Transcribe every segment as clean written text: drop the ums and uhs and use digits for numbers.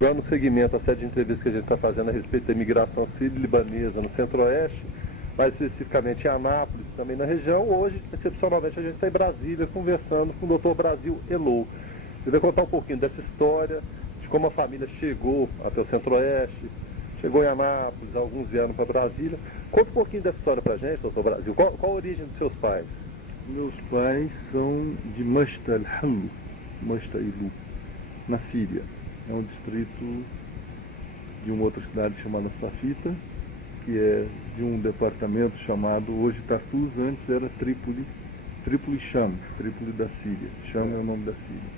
Dando seguimento à série de entrevistas que a gente está fazendo a respeito da imigração sírio-libanesa no Centro-Oeste, mais especificamente em Anápolis, também na região, hoje, excepcionalmente, a gente está em Brasília conversando com o Dr. Brasil Helou. Ele vai contar um pouquinho dessa história, de como a família chegou até o Centro-Oeste, chegou em Anápolis, alguns vieram para Brasília. Conta um pouquinho dessa história para a gente, Dr. Brasil. Qual a origem dos seus pais? Meus pais são de Mashta al-Hamlu, Mashta Ilu, na Síria. É um distrito de uma outra cidade chamada Safita, que é de um departamento chamado, hoje Tartus, antes era Trípoli, Trípoli Sham, Trípoli da Síria. Sham é o nome da Síria.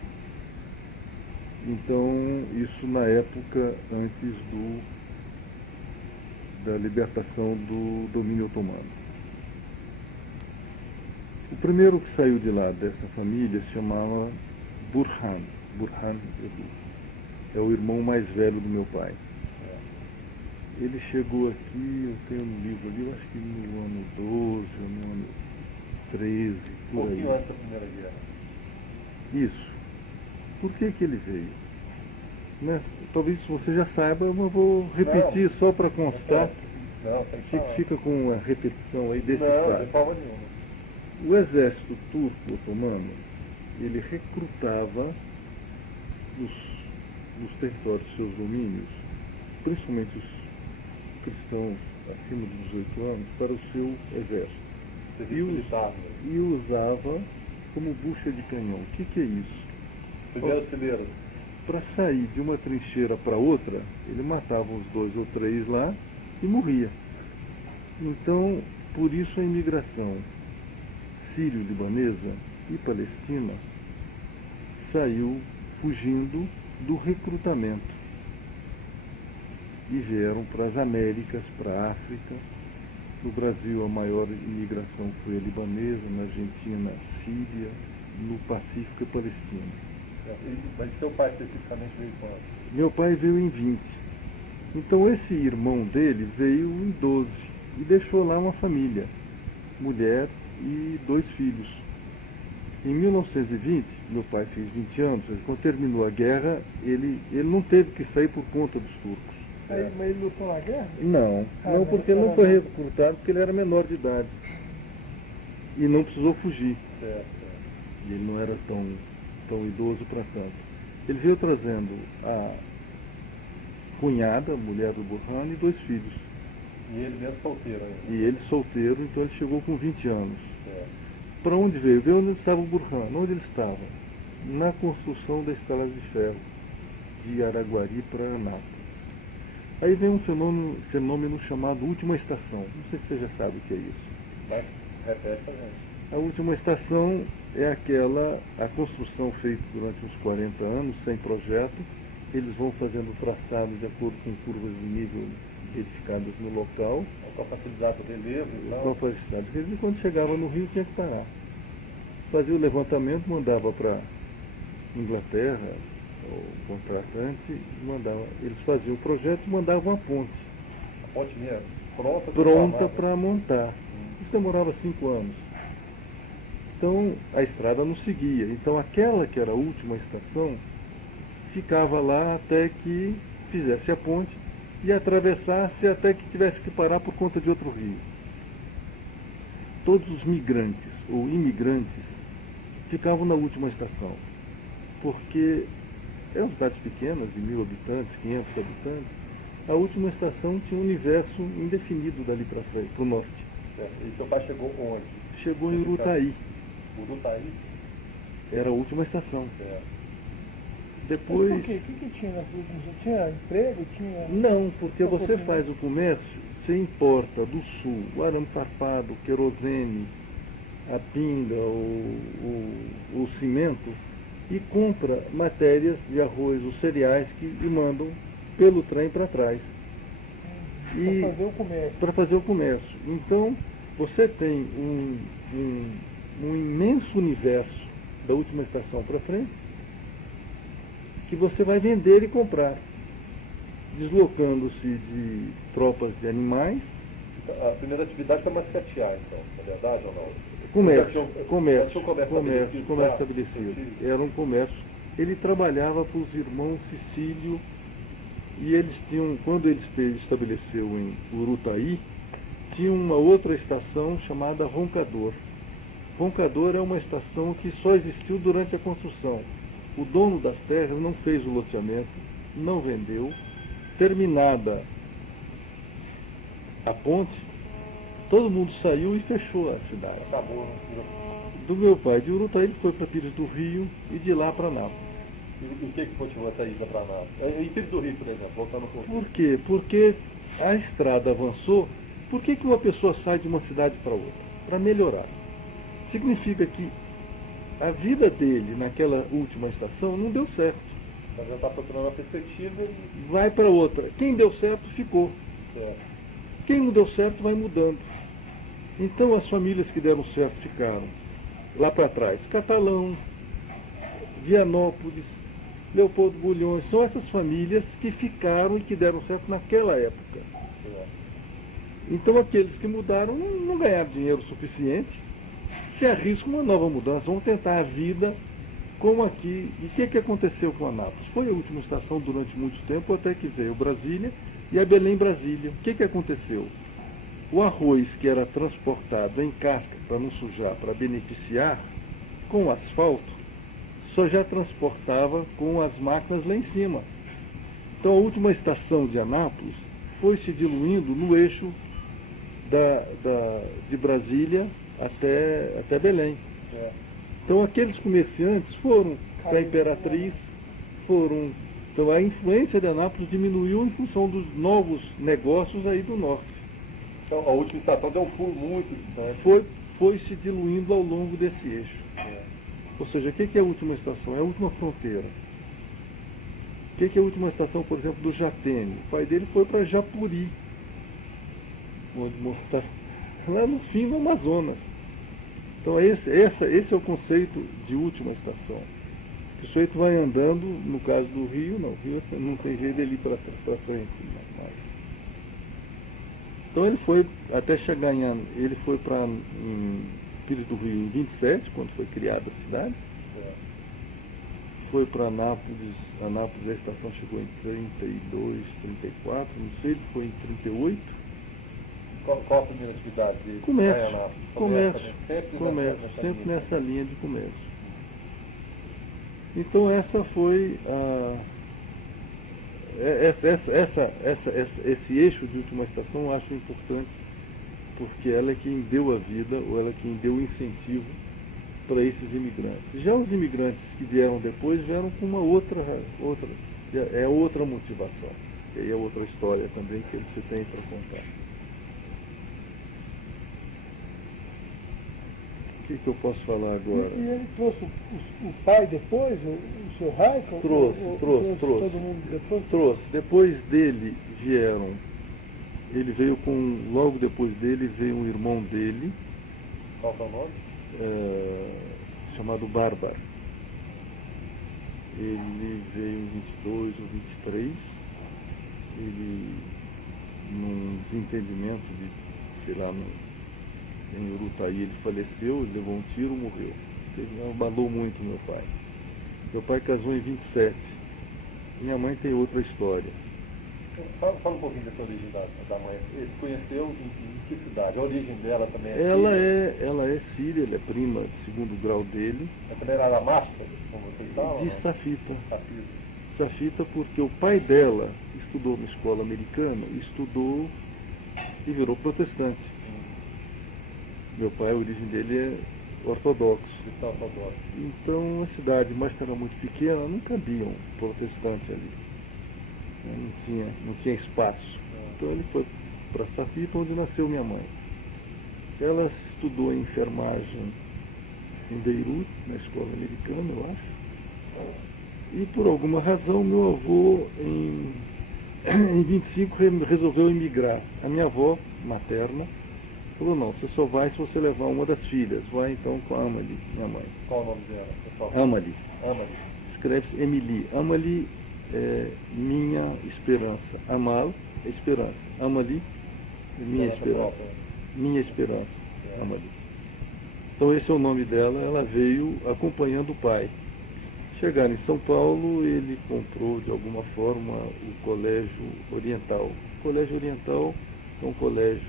Então, isso na época antes da libertação do domínio otomano. O primeiro que saiu de lá dessa família se chamava Burhan Ebu. É o irmão mais velho do meu pai. Ele chegou aqui, eu tenho um livro ali, eu acho que no ano 12, no ano 13, por aí. Um pouquinho antes da Primeira Guerra. Isso. Por que ele veio? Talvez você já saiba, mas vou repetir só para constar. Não, tem que falar. Fica com a repetição aí desse Não, fato. de forma nenhuma. O exército turco otomano, ele recrutava nos territórios de seus domínios, principalmente os cristãos acima de 18 anos, para o seu exército. E usava como bucha de canhão. O que é isso? Primeiras fileiras. Para sair de uma trincheira para outra, ele matava uns 2 ou 3 lá e morria. Então, por isso a imigração sírio-libanesa e palestina saiu fugindo do recrutamento e vieram para as Américas, para a África. No Brasil a maior imigração foi a libanesa, na Argentina a Síria, no Pacífico a Palestina. Mas seu pai especificamente veio quando? Meu pai veio em 20. Então esse irmão dele veio em 12 e deixou lá uma família, mulher e 2 filhos. Em 1920, meu pai fez 20 anos, quando terminou a guerra, ele não teve que sair por conta dos turcos. Mas ele lutou na guerra? Não, porque ele não foi recrutado, porque ele era menor de idade. E não precisou fugir. E ele não era tão idoso para tanto. Ele veio trazendo a cunhada, a mulher do Burhan, e 2 filhos. E ele mesmo solteiro ainda? E ele solteiro, então ele chegou com 20 anos. Para onde veio? Veio onde estava o Burhan. Onde ele estava? Na construção da estrada de ferro, de Araguari para Anápolis. Aí vem um fenômeno chamado última estação. Não sei se você já sabe o que é isso. Mas repete pra gente. A última estação é a construção feita durante uns 40 anos, sem projeto. Eles vão fazendo o traçado de acordo com curvas de nível verificadas no local. Com a facilidade do relevo e tal. Com a facilidade do relevo. E quando chegava no Rio tinha que parar. Fazia o levantamento, mandava para Inglaterra, o contratante, eles faziam o projeto e mandavam a ponte. A ponte mesmo? Pronta para montar. Isso demorava 5 anos. Então a estrada não seguia. Então aquela que era a última estação ficava lá até que fizesse a ponte e atravessasse até que tivesse que parar por conta de outro rio. Todos os migrantes ou imigrantes ficavam na última estação, porque eram cidades pequenas, de 1000 habitantes, 500 habitantes. A última estação tinha um universo indefinido dali para frente, para o norte. E seu pai chegou onde? Chegou em Urutaí. Urutaí? Era a última estação. Depois... Depois... Por quê? O que tinha nas últimas? Tinha emprego? Tinha... Não, porque você faz o comércio, você importa do sul o arame farpado, o querosene, a pinga, o cimento, e compra matérias de arroz, os cereais e mandam pelo trem para trás. Para fazer o comércio. Para fazer o comércio. Então, você tem um imenso universo da última estação para frente que você vai vender e comprar, deslocando-se de tropas de animais. A primeira atividade foi mascatear, então, na verdade ou não? Comércio Comércio estabelecido. Era um comércio. Ele trabalhava para os irmãos Cecílio E eles tinham, quando ele se estabeleceu em Urutaí, tinha uma outra estação chamada Roncador. Roncador é uma estação que só existiu durante a construção. O dono das terras não fez o loteamento, não vendeu. Terminada a ponte, todo mundo saiu e fechou a cidade. Acabou. Do meu pai de Urutaí, ele foi para Pires do Rio e de lá para Nápoles. E o que motivou essa ida para Nápoles? Em Pires do Rio, por exemplo, voltando um pouco. Por quê? Porque a estrada avançou. Por que uma pessoa sai de uma cidade para outra? Para melhorar. Significa que a vida dele naquela última estação não deu certo. Mas já está procurando uma perspectiva e... Vai para outra. Quem deu certo, ficou. Certo. Quem não deu certo, vai mudando. Então as famílias que deram certo ficaram lá para trás. Catalão, Vianópolis, Leopoldo Bulhões, são essas famílias que ficaram e que deram certo naquela época. Certo. Então aqueles que mudaram não ganharam dinheiro suficiente, se arriscam uma nova mudança, vão tentar a vida como aqui. E o que aconteceu com Anápolis? Foi a última estação durante muito tempo, até que veio Brasília e a Belém-Brasília. O que aconteceu? O arroz que era transportado em casca para não sujar, para beneficiar, com asfalto, só já transportava com as máquinas lá em cima. Então a última estação de Anápolis foi se diluindo no eixo de Brasília até Belém. Então aqueles comerciantes foram para a Imperatriz, então a influência de Anápolis diminuiu em função dos novos negócios aí do norte. Então a última estação deu um pulo muito distante. Foi se diluindo ao longo desse eixo. Ou seja, o que é a última estação? É a última fronteira. O que é a última estação, por exemplo, do Jatene? O pai dele foi para Japuri, onde está lá no fim do Amazonas. Então esse é o conceito de última estação. O sujeito vai andando, no caso do Rio, não, o Rio não tem jeito dele ir para frente. Mas... Então ele foi até chegar ele foi para Pires do Rio em 27, quando foi criada a cidade. Foi para Anápolis a estação chegou em 32, 34, não sei, ele foi em 38. Qual a primeira atividade dele? Comércio, sempre nessa linha de comércio. Então essa foi esse eixo de última estação eu acho importante, porque ela é quem deu a vida, ou ela é quem deu o incentivo para esses imigrantes. Já os imigrantes que vieram depois vieram com uma outra motivação. E aí é outra história também que você tem para contar. O que eu posso falar agora? E ele trouxe o pai depois, o seu Raico? Trouxe. Todo mundo depois? Trouxe. Depois dele vieram, logo depois dele veio um irmão dele. Qual é o nome? Chamado Bárbaro. Ele veio em 22 ou 23. Ele, num desentendimento em Urutaí, ele faleceu, ele levou um tiro, morreu. Ele abalou muito meu pai. Meu pai casou em 27. Minha mãe tem outra história. Fala um pouquinho dessa origem da mãe. Ele se conheceu em que cidade? A origem dela também é síria? Ela é síria, ela é prima de segundo grau dele. Ela também era Damasco, como vocês falam? De Safita. Safita. Safita porque o pai dela estudou na escola americana, estudou e virou protestante. Meu pai, a origem dele é ortodoxo. Então a cidade, mas que era muito pequena, não cabia um protestante ali. Não tinha espaço. Então ele foi para Safita, onde nasceu minha mãe. Ela estudou enfermagem em Beirute, na escola americana, eu acho. E por alguma razão meu avô, em 25, resolveu emigrar. A minha avó materna falou, não, você só vai se você levar uma das filhas. Vai então com a Amalie, minha mãe. Qual o nome dela, pessoal? Amalie. Amalie. Escreve-se Emily. Amalie é minha esperança. Amal é esperança. Amalie é minha esperança. Minha esperança. Amalie. Então esse é o nome dela. Ela veio acompanhando o pai. chegar em São Paulo, ele comprou de alguma forma o Colégio Oriental. O Colégio Oriental é um colégio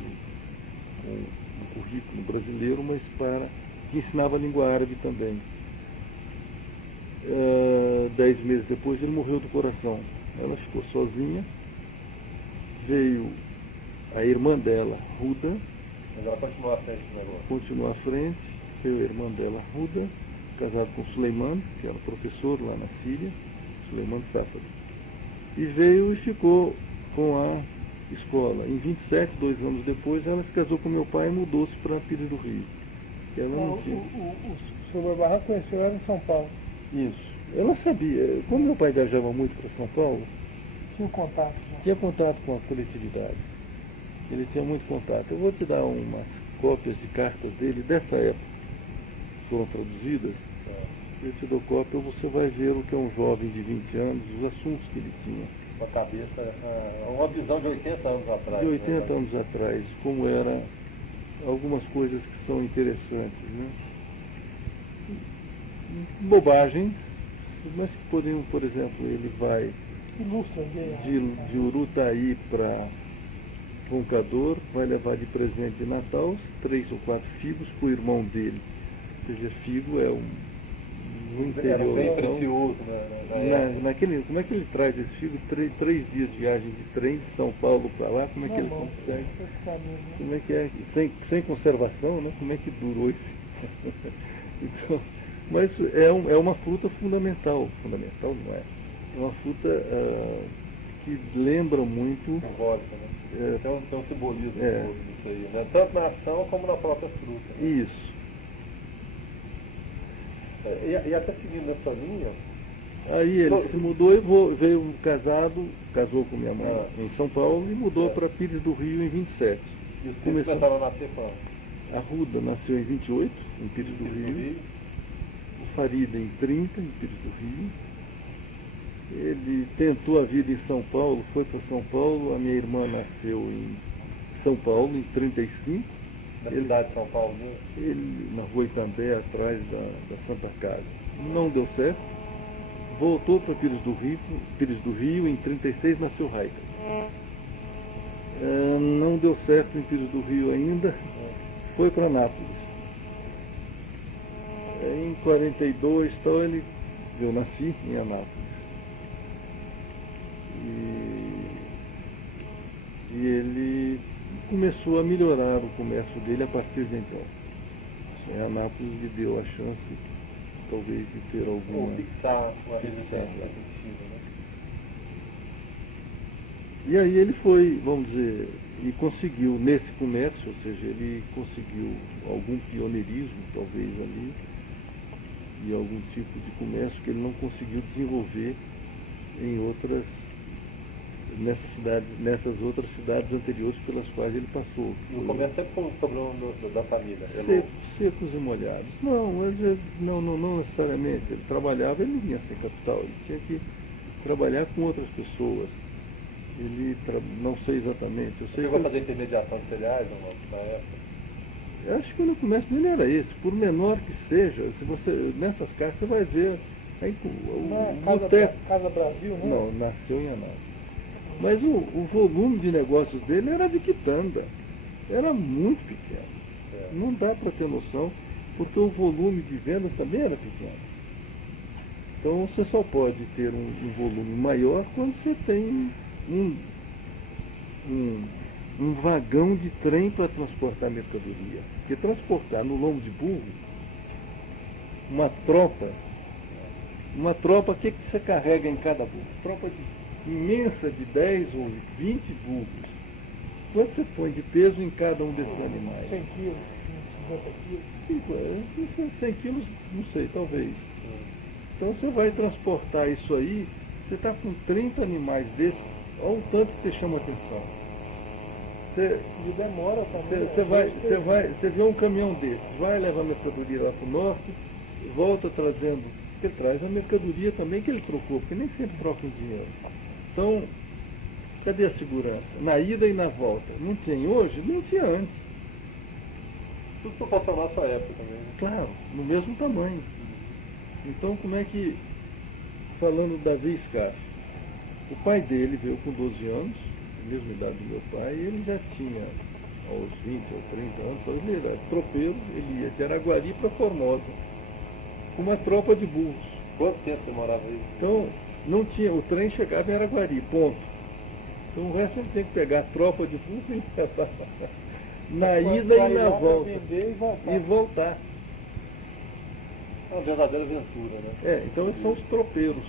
com um currículo brasileiro, mas que ensinava a língua árabe também. 10 meses depois ele morreu do coração. Ela ficou sozinha, veio a irmã dela, Ruda. Mas ela continuou à frente do negócio. Continuou à frente, veio a irmã dela, Ruda, casado com Suleiman, que era professor lá na Síria, Suleiman Safad. E veio e ficou com a escola. Em 27, 2 anos depois, ela se casou com meu pai e mudou-se para Pires do Rio. Ela não tinha... O senhor Barbarra conheceu ela em São Paulo. Isso. Ela sabia. Como meu pai viajava muito para São Paulo, Tinha contato. Né? tinha contato com a coletividade. Ele tinha muito contato. Eu vou te dar umas cópias de cartas dele dessa época. Foram traduzidas. Eu te dou cópia, você vai ver o que é um jovem de 20 anos, os assuntos que ele tinha. Uma cabeça, uma visão de 80 anos atrás. De 80 anos atrás, como era algumas coisas que são interessantes, né? Bobagens, mas que poderiam, por exemplo, ele vai Ilustra bem. de Urutaí para Roncador, vai levar de presente de Natal 3 ou 4 figos para o irmão dele. Ou seja, figo é no interior. Era bem Então, precioso, né? como é que ele traz esse figo? 3 dias de viagem de trem de São Paulo para lá, como é que ele consegue? Como é que é? Sem conservação, né? Como é que durou esse? Então, mas é uma fruta fundamental não é? É uma fruta que lembra muito... Simbólica, né? Tem um simbolismo nisso aí, né? Tanto na ação como na própria fruta. Né? Isso. E até seguindo nessa linha... Aí ele se mudou e veio casado, casou com minha mãe em São Paulo e mudou para Pires do Rio em 27. E os filhos começaram a nascer quando? A Ruda nasceu em 28, em Pires do Rio. O Farida em 30, em Pires do Rio. Ele tentou a vida em São Paulo, foi para São Paulo. A minha irmã nasceu em São Paulo, em 35. Na cidade de São Paulo mesmo? Ele na Rua Itambé, atrás da Santa Casa. Não deu certo. Voltou para Pires do Rio, em 36 nasceu Raica. Não deu certo em Pires do Rio ainda, foi para Nápoles. Em 42, então, eu nasci em Anápolis. E ele começou a melhorar o comércio dele a partir de então. Anápolis lhe deu a chance, talvez, de ter alguma... Ou fixar uma residência definitiva, né? E aí ele foi, vamos dizer, e conseguiu nesse comércio, ou seja, ele conseguiu algum pioneirismo, talvez, ali, e algum tipo de comércio que ele não conseguiu desenvolver nessas outras cidades anteriores pelas quais ele passou. E o comércio sempre foi sobre da família? Secos e molhados. Não, às vezes, não necessariamente. Ele trabalhava, ele não vinha sem capital, ele tinha que trabalhar com outras pessoas. Não sei exatamente. Eu sei chegou a fazer intermediação de cereais na época? Eu acho que no começo dele era esse, por menor que seja, se você, nessas casas você vai ver aí, Casa Brasil, né? Não, nasceu em Anápolis. Mas o volume de negócios dele era de quitanda, era muito pequeno. Não dá para ter noção, porque o volume de vendas também era pequeno. Então você só pode ter um volume maior quando você tem um vagão de trem para transportar mercadoria. Porque transportar no lombo de burro, uma tropa, o que você carrega em cada burro? Tropa imensa de 10 ou 20 burros. Quanto você põe de peso em cada um desses animais? 100 quilos, 50 quilos. 100 quilos, não sei, talvez. Então você vai transportar isso aí, você está com 30 animais desses, olha o tanto que você chama atenção. E demora também. Você vê um caminhão desses, vai levar mercadoria lá para o norte, volta trazendo, porque traz a mercadoria também que ele trocou, porque nem sempre troca em dinheiro. Então, cadê a segurança? Na ida e na volta. Não tem hoje? Não tinha antes. Tudo proporcional à sua época também. Né? Claro, no mesmo tamanho. Então, como é que falando da Davi Scaff. O pai dele veio com 12 anos, a mesma idade do meu pai, e ele já tinha, aos 20 ou 30 anos, ele era tropeiro, ele ia de Araguari para Formosa, com uma tropa de burros. Quanto tempo você morava aí? Então, não tinha, o trem chegava em Araguari, ponto. Então o resto ele tem que pegar a tropa de burros e levar na ida e na volta. E voltar. É uma verdadeira aventura, né? Então esses são os tropeiros.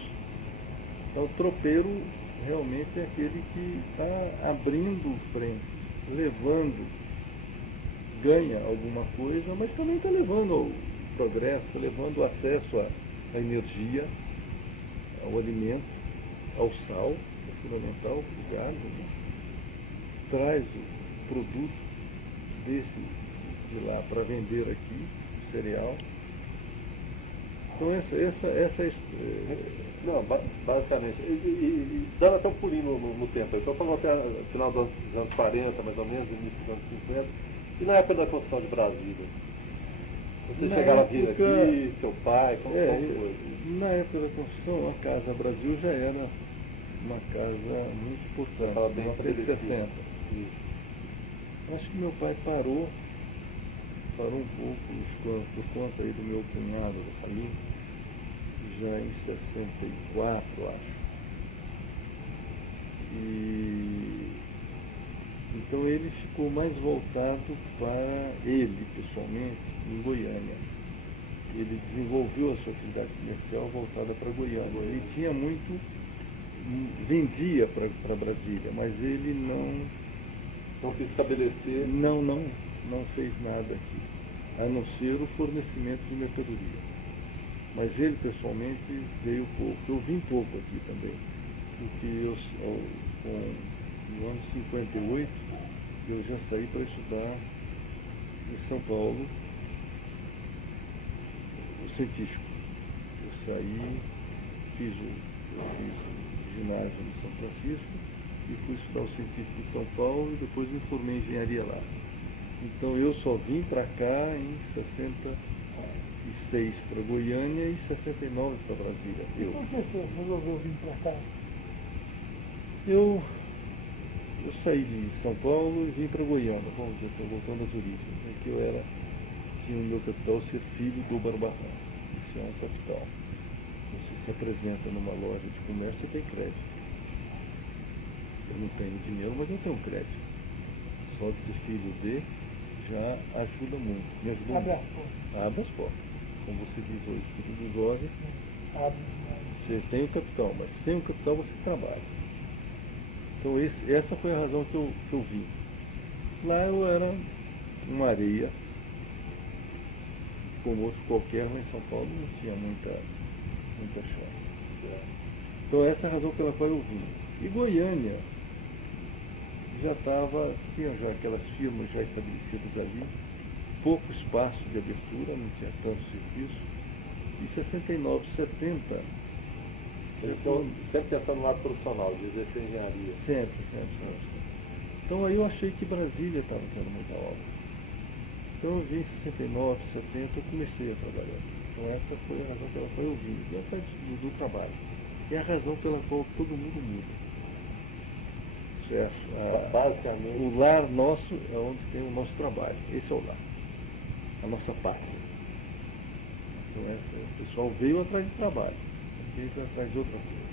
Então o tropeiro realmente é aquele que está abrindo frente, levando, ganha alguma coisa, mas também está levando ao progresso, está levando acesso à energia, ao alimento, ao sal, é fundamental, o gado, né? Traz o produto de lá para vender aqui, o cereal. Então essa Não, basicamente. E dando até um pulinho no tempo. Então falando até no final dos anos 40, mais ou menos, início dos anos 50, e na época da construção de Brasília. Você chegava a vir aqui, seu pai, como foi? Na época da construção, a Casa Brasil já era uma casa muito importante, bem na década de 60. Acho que meu pai parou um pouco por conta aí do meu cunhado, da família, já em 64, acho. Então ele ficou mais voltado para ele, pessoalmente, em Goiânia. Ele desenvolveu a sua atividade comercial voltada para Goiânia. Ele tinha muito, vendia para Brasília, mas ele não se estabelecer. Não fez nada aqui, a não ser o fornecimento de mercadoria. Mas ele pessoalmente veio pouco. Eu vim pouco aqui também, porque no ano 58 eu já saí para estudar em São Paulo o científico. Eu saí, fiz o ginásio em São Francisco e fui estudar o científico em São Paulo e depois me formei em engenharia lá. Então eu só vim para cá em 66 para Goiânia e 69 para Brasília. Por que você resolveu vir para cá? Eu saí de São Paulo e vim para Goiânia. Bom, já estou voltando às origens. É que eu tinha o meu capital ser filho do Barbacão. Isso é um capital. Você se apresenta numa loja de comércio e tem crédito. Eu não tenho dinheiro, mas eu tenho crédito. Só de ser filho de já ajuda muito. Me ajudou Abre as muito. portas. Abre as portas. Como você diz hoje, filho do jovem, Abre. você tem o capital, mas sem o capital você trabalha. Então essa foi a razão que eu vim. Lá eu era uma areia, como outro qualquer, mas em São Paulo não tinha muita chance. Então essa é a razão pela qual eu vim. E Goiânia tinha já aquelas firmas já estabelecidas ali, pouco espaço de abertura, não tinha tanto serviço. E 69, 70. Sempre pensando no lado profissional, de exercer engenharia. Sempre. Então aí eu achei que Brasília estava tendo muita obra. Então eu vim em 69, 70, eu comecei a trabalhar. Então essa foi a razão pela qual eu vim. E essa do trabalho. E é a razão pela qual todo mundo muda. Certo? Basicamente. O lar nosso é onde tem o nosso trabalho. Esse é o lar. A nossa pátria. Então o pessoal veio atrás de trabalho. Veio atrás de outra coisa.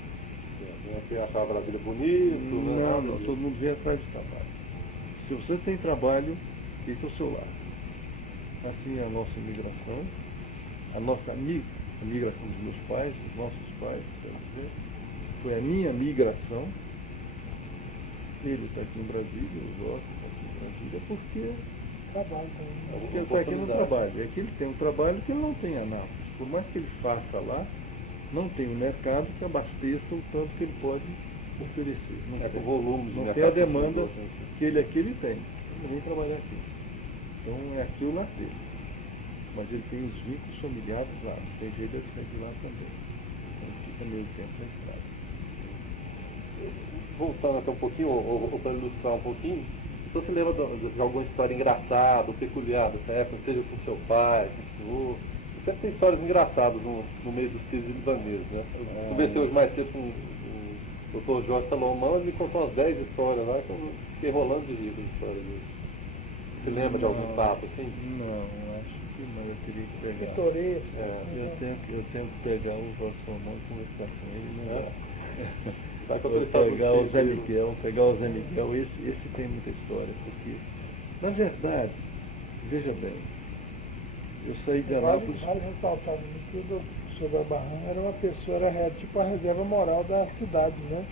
Você achava Brasília bonito? Não, todo mundo veio atrás de trabalho. Se você tem trabalho, esse é o seu lar. Assim é a nossa imigração, a migração dos meus pais, dos nossos pais, quero dizer, foi a minha migração. Ele está aqui em Brasília, o Jorge está aqui em Brasília, porque Trabalho também. ele está aqui no trabalho. É que ele tem um trabalho que ele não tem em Anápolis. Por mais que ele faça lá, não tem um mercado que abasteça o tanto que ele pode oferecer. Não tem, o volume de não mercado tem a demanda que que ele aqui ele tem. Ele vem trabalhar aqui. Então é aqui o lar dele. Mas ele tem os vínculos familiares lá. Tem jeito de sair de lá também. Então ele fica meio tempo na estrada. Voltando até um pouquinho, ou para ilustrar um pouquinho, então você lembra de alguma história engraçada ou peculiar dessa época, seja com seu pai, com o senhor, sempre tem histórias engraçadas no meio dos sírios-libaneses, né? Eu conversei hoje mais cedo com o Dr. Jorge Salomão, ele me contou umas 10 histórias lá, que eu fiquei rolando de rir com as histórias dele. Você lembra de algum fato assim? Não, acho que não, eu teria que pegar. Pitoresco. Eu tenho que pegar o Jorge Salomão e conversar com ele, né? Vai que eu Vou tô estava pegar o Zé Miguel, esse tem muita história, porque, na verdade, veja bem, eu saí de Anápolis. Vale ressaltar que o professor Abraham era uma pessoa, era tipo a reserva moral da cidade, né?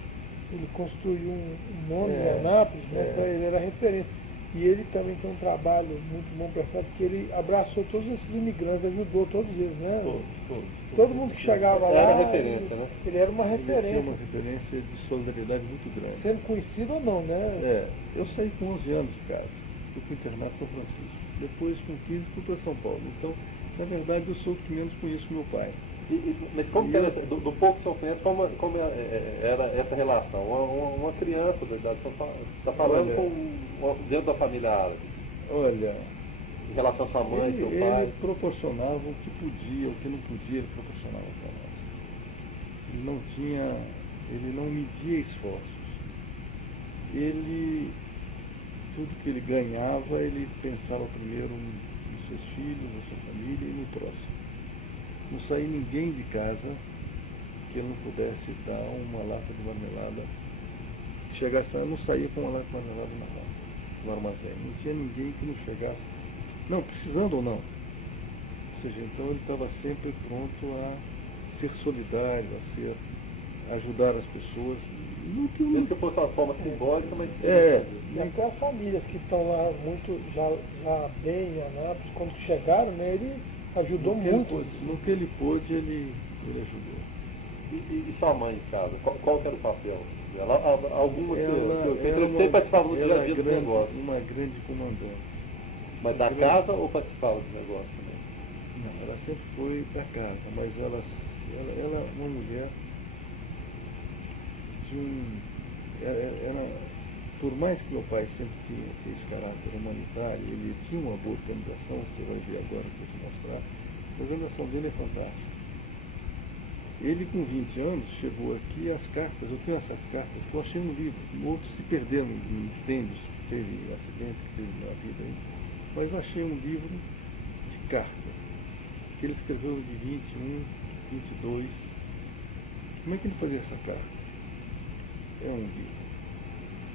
Ele construiu um nome em Anápolis, né? Então ele era referência. E ele também tem um trabalho muito bom, percebe que ele abraçou todos esses imigrantes, ajudou todos eles, né? Todos. Todo mundo que chegava lá, era referência, né? ele era uma Ele tinha referência, uma referência de solidariedade muito grande. sendo conhecido ou não, né? Eu saí com 11 anos de casa, fui para o internato São Francisco. Depois, com 15, fui para São Paulo. Então, na verdade, eu sou o que menos conheço meu pai. Mas como que era, do pouco que o senhor conhece, como era essa relação? Uma criança, da idade, você está falando dentro da família árabe, Olha, em relação à sua mãe, ele, seu pai. ele proporcionava o que podia, o que não podia, ele proporcionava para nós. Ele não media esforços. Tudo que ele ganhava, ele pensava primeiro nos seus filhos, na sua família e no próximo. Não saía ninguém de casa que ele não pudesse dar uma lata de marmelada. Chegasse lá, não saía com uma lata de marmelada no armazém. Não tinha ninguém que não chegasse, não, precisando ou não. Ou seja, então ele estava sempre pronto a ser solidário, a ajudar as pessoas. Mesmo que fosse uma forma simbólica, mas... E até as famílias que estão lá muito, já bem em Anápolis, quando chegaram, né, ele ajudou muito. No que ele pôde, ele ajudou. E sua mãe em casa? Qual que era o papel dela? Alguma que ela sempre participava do dia a dia do grande, negócio. uma grande comandante. Mas da casa ou participava do negócio também? Não, ela sempre foi da casa, mas ela é uma mulher por mais que meu pai sempre tinha esse caráter humanitário, ele tinha uma boa organização, você vai ver agora que eu te mostrar, a organização dele é fantástica. Ele com 20 anos chegou aqui, as cartas, eu tenho essas cartas, que eu achei um livro, outros se perderam em incêndios, teve acidentes que teve na vida aí, mas eu achei um livro de cartas, que ele escreveu de 21, 22. Como é que ele fazia essa carta? É um livro,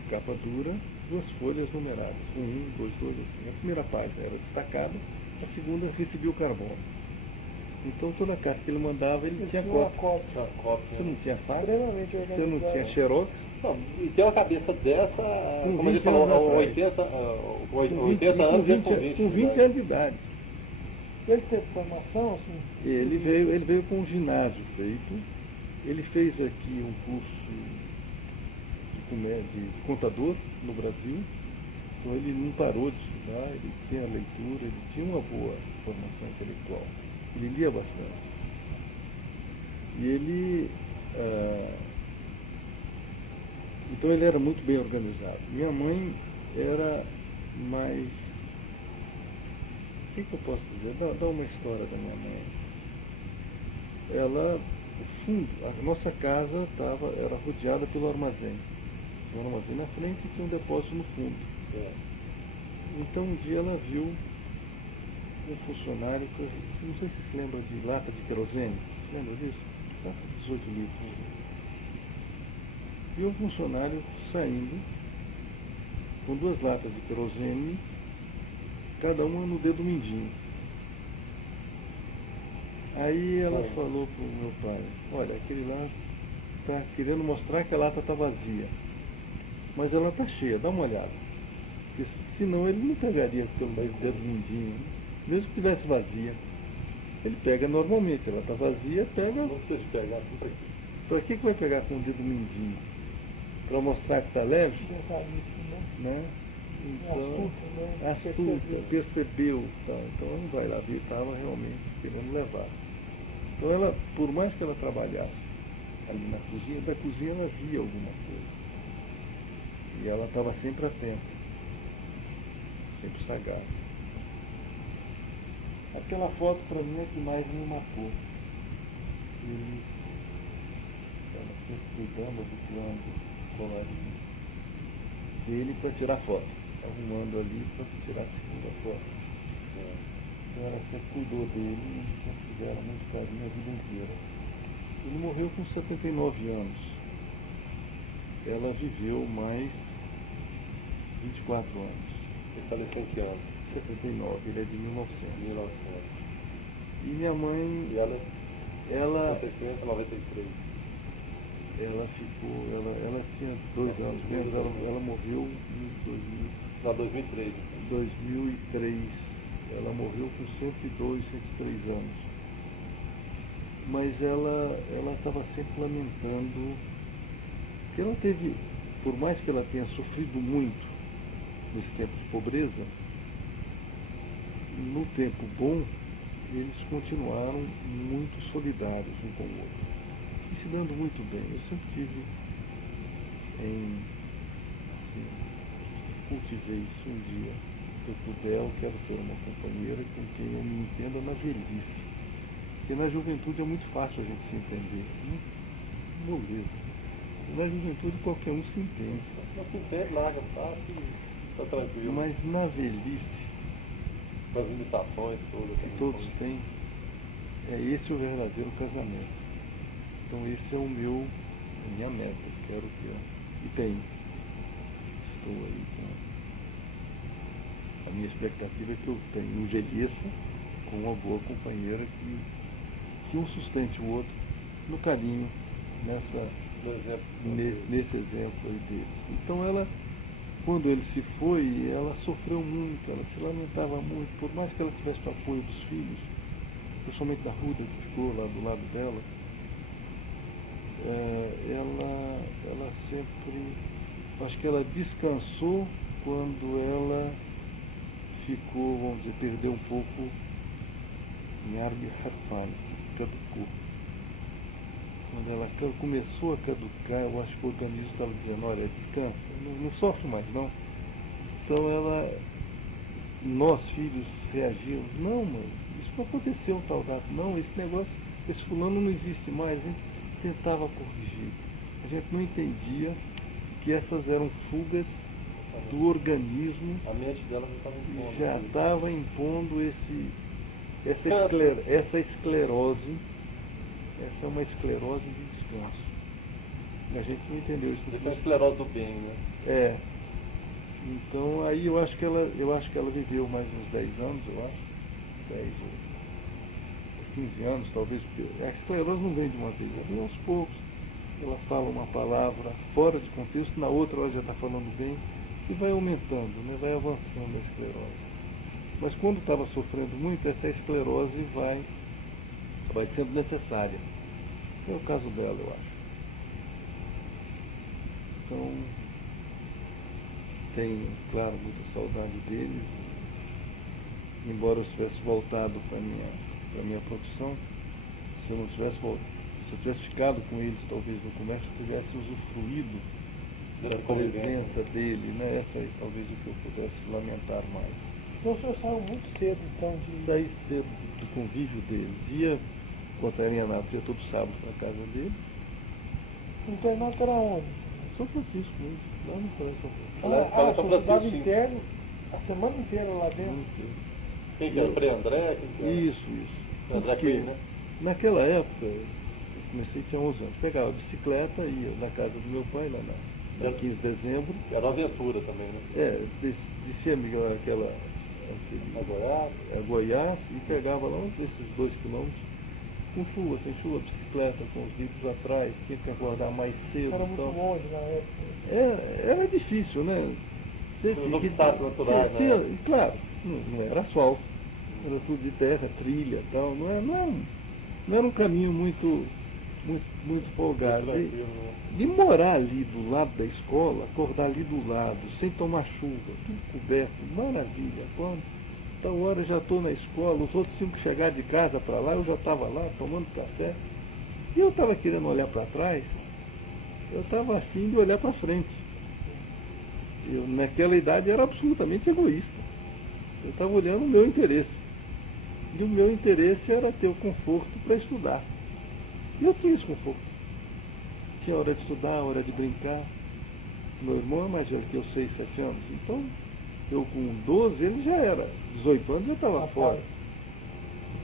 capa dura, 2 folhas numeradas, 1, 2, 2, assim. A primeira página era destacada, a segunda recebia o carbono. Então toda a carta que ele mandava, ele tinha cópia. Você não tinha fax, você não tinha xerox. Não, e ter uma cabeça dessa, como a gente falou, 80 anos com 20 anos de idade. Ele teve formação, assim? Ele veio com um ginásio feito, ele fez aqui um curso de contador no Brasil, então ele não parou de estudar, ele tinha leitura, ele tinha uma boa formação intelectual, ele lia bastante. E ele, então ele era muito bem organizado. Minha mãe era mais, o que eu posso dizer? Dá uma história da minha mãe. Ela, o fundo, a nossa casa era rodeada pelo armazém. Tinha um armazém na frente e tinha um depósito no fundo. Então um dia ela viu um funcionário, não sei se se lembra de lata de querosene, você lembra disso? Lata de 18 litros. E um funcionário saindo com 2 latas de querosene, cada uma no dedo mindinho. Aí ela falou para o meu pai, olha, aquele lá está querendo mostrar que a lata está vazia, mas ela está cheia, dá uma olhada. Porque senão ele não pegaria pelo dedo mindinho, mesmo que estivesse vazia. Ele pega normalmente, ela está vazia, pega. Não precisa de pegar tudo aqui. Para que vai pegar com o dedo mindinho? Para mostrar que está leve? Né? Então, astuta, percebeu. Tá? Então ela não vai lá ver, estava realmente querendo levar. Então ela, por mais que ela trabalhasse ali na cozinha, da cozinha ela via alguma coisa. E ela estava sempre atenta, sempre sagaz. Aquela foto para mim é que mais me marcou. Ele estava sempre cuidando, habituando o colarinho dele para tirar foto, arrumando ali para tirar a segunda foto. Então ela sempre cuidou dele e sempre tiveram muito carinho a vida inteira. Ele morreu com 79 anos. Ela viveu mais 24 anos. Ele faleceu em que ano? 79, ele é de 1900. 1900. E minha mãe, E ela 90, 93. ela tinha 2 anos menos, ela morreu em 2000, Não, 2003. 2003. Ela morreu com 102, 103 anos. Mas ela estava sempre lamentando que ela teve, por mais que ela tenha sofrido muito nesse tempo de pobreza, no tempo bom, eles continuaram muito solidários um com o outro. E se dando muito bem. Eu sempre tive cultivei isso um dia. Se eu puder, eu quero ter uma companheira com quem eu me entenda na velhice. Porque na juventude é muito fácil a gente se entender. Moleza. Na juventude qualquer um se entende. Não se entende, larga, fácil, está tranquilo. Mas na velhice, Com as limitações todas. que todos têm, é esse o verdadeiro casamento. Então esse é a minha meta, quero ter. E tenho. Estou aí com a minha expectativa é que eu tenha um envelheça com uma boa companheira que um sustente o outro no caminho, nesse exemplo aí deles. Então ela, quando ele se foi, ela sofreu muito, ela se lamentava muito, por mais que ela tivesse o apoio dos filhos, principalmente da Ruda, que ficou lá do lado dela, ela sempre, acho que ela descansou quando ela ficou, vamos dizer, perdeu um pouco em árabe harfan, caducou. Quando ela começou a caducar, eu acho que o organismo estava dizendo, olha, descansa, não sofre mais não. Então nós filhos reagimos, não mãe, isso não aconteceu tal data, não, esse negócio, esse fulano não existe mais, a gente tentava corrigir. A gente não entendia que essas eram fugas do organismo. A mente dela já estava impondo essa esclerose. Essa é uma esclerose de descanso. A gente não entendeu isso. Isso é a esclerose do bem, né? É. Então aí eu acho que ela viveu mais uns 10 anos, eu acho. 10 ou 15 anos, talvez. A esclerose não vem de uma vez, ela vem aos poucos. Ela fala uma palavra fora de contexto, na outra ela já está falando bem, e vai aumentando, né? Vai avançando a esclerose. Mas quando estava sofrendo muito, essa esclerose vai sendo necessária. É o caso dela, eu acho. Então, tenho, claro, muita saudade deles. Embora eu tivesse voltado para a minha profissão, se eu tivesse ficado com eles, talvez no comércio, eu tivesse usufruído da presença dele, né? Essa é talvez o que eu pudesse lamentar mais. Então o senhor saiu muito cedo, então, Saí cedo do convívio deles. Ia, quando era em Anápolis, ia todo sábado para a casa dele. O internato era onde? São Francisco mesmo, lá no Colégio São Francisco. Dava interno, a semana inteira lá dentro. Quem que era? Frei André? Isso. André Porque Quim, né? naquela época, eu comecei, tinha 11 anos, pegava a bicicleta, ia na casa do meu pai, lá na 15 de dezembro. Era uma aventura também, né? Descia a Goiás e pegava lá esses 2 quilômetros, com chuva, sem chuva, bicicleta, com os livros atrás, tinha que acordar mais cedo. Era muito longe na época. Era difícil, né? Os obstáculos naturais, né? Claro, não era asfalto, era tudo de terra, trilha e tal, não era um caminho muito folgado. De morar ali do lado da escola, acordar ali do lado, sem tomar chuva, tudo coberto, maravilha. Quando tal hora eu já estou na escola, os outros tinham que chegar de casa para lá, eu já estava lá tomando café. E eu estava querendo olhar para trás, eu estava afim de olhar para frente. Eu, naquela idade, era absolutamente egoísta. Eu estava olhando o meu interesse. E o meu interesse era ter o conforto para estudar. E eu tinha esse conforto. Tinha hora de estudar, hora de brincar. Meu irmão é mais velho que eu, 6, 7 anos. Então, eu com 12, ele já era. 18 anos eu estava fora.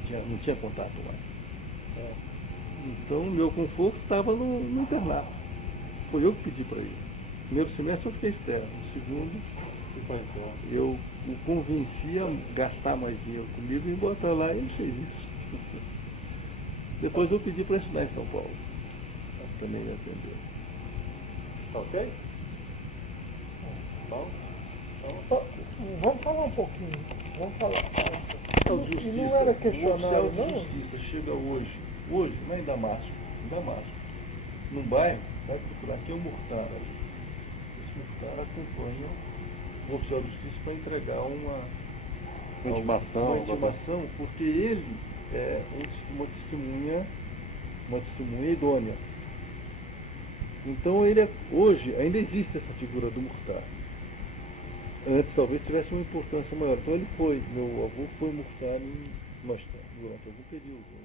Não tinha contato lá. Então, o meu conforto estava no internato. Foi eu que pedi para ir. No primeiro semestre eu fiquei externo. No segundo, eu o convenci a gastar mais dinheiro comigo e botar lá e ele fez isso. Depois eu pedi para estudar em São Paulo. Também me atendeu. Ok? Bom? Vamos falar um pouquinho. Vamos falar. Justiça, E não era o questionário, oficial de não? justiça chega hoje, lá em Damasco, num bairro, vai procurar quem é o Murtar. Esse Murtar acompanha o oficial de justiça para entregar uma intimação, porque ele é uma testemunha idônea. Então hoje ainda existe essa figura do Murtar. Antes talvez tivesse uma importância maior. Então meu avô foi Murtar durante algum período.